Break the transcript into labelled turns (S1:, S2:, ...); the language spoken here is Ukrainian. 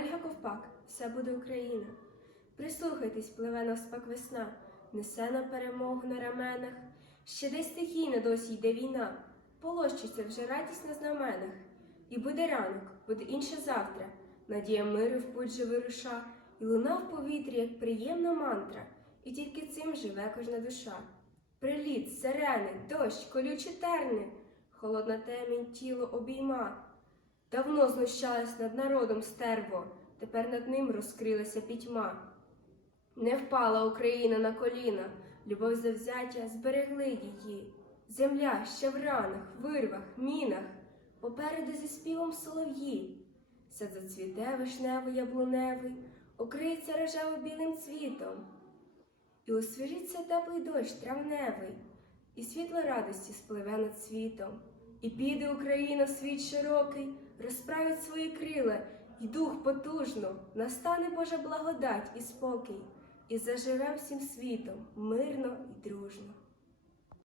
S1: Ольга Ковпак, все буде Україна. Прислухайтесь, пливе навспак весна, несе на перемогу на раменах. Ще десь стихійно досі йде війна, полощиться вже радість на знаменах. І буде ранок, буде інше завтра. Надія миру в путь же вируша, і луна в повітрі, як приємна мантра, і тільки цим живе кожна душа. Приліт, сирени, дощ, колючі терни, холодна темінь тіло обійма. Давно знущалась над народом стерво, тепер над ним розкрилася пітьма. Не впала Україна на коліна, любов завзяття зберегли її. Земля ще в ранах, вирвах, мінах, попереду зі співом солов'ї. Сад зацвіте вишневий яблуневий, окриється рожево білим цвітом. І освіжиться теплий дощ травневий, і світло радості спливе над світом. І піде Україна в світ широкий, розправить свої крила, і дух потужно, настане Божа благодать і спокій, і заживем всім світом мирно і дружно.